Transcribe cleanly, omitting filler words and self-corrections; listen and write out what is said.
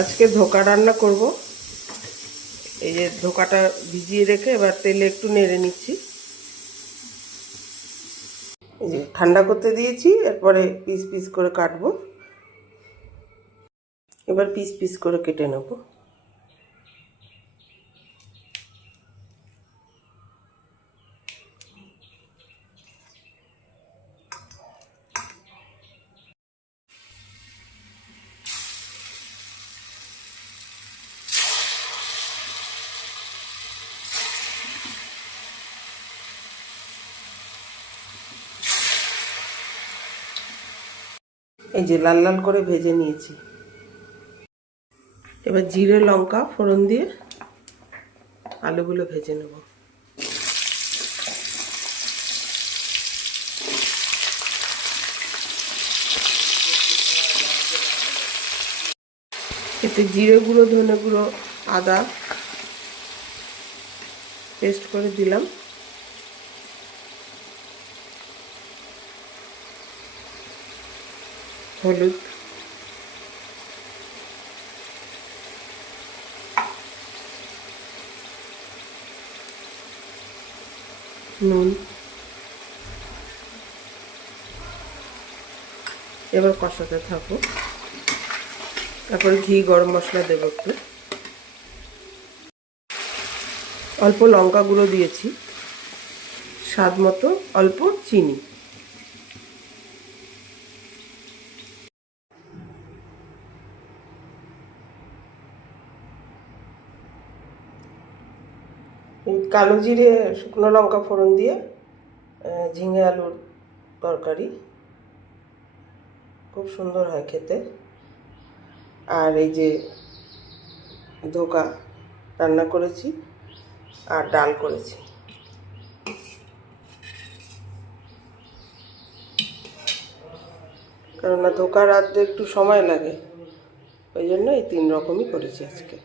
আজকে ধোকা রান্না করব। এই যে ধোকাটা ভিজিয়ে রেখে এবার তেলে একটু নেড়ে নিচ্ছি। এই যে ঠান্ডা করতে দিয়েছি, এরপরে পিস পিস করে কাটবো। এবার পিস পিস করে কেটে নেব। এই যে লাল লাল করে ভেজে নিয়েছি। এবার জিরে লঙ্কা ফোড়ন দিয়ে আলুগুলো ভেজে নেব। এতে জিরে গুঁড়ো, ধনে গুঁড়ো, আদা পেস্ট করে দিলাম। হলুদ, নুন। এবার কষাতে থাকবো। তারপরে ঘি, গরম মশলা দেবো একটু। অল্প লঙ্কা গুঁড়ো দিয়েছি, স্বাদ মতো অল্প চিনি। কালো জিরে, শুকনো লঙ্কা ফোড়ন দিয়ে ঝিঙে আলুর তরকারি খুব সুন্দর হয় খেতে। আর এই যে ধোকা রান্না করেছি আর ডাল করেছি। কেননা ধোকা রাঁধতে একটু সময় লাগে, ওই জন্য এই 3 রকমই করেছি আজকে।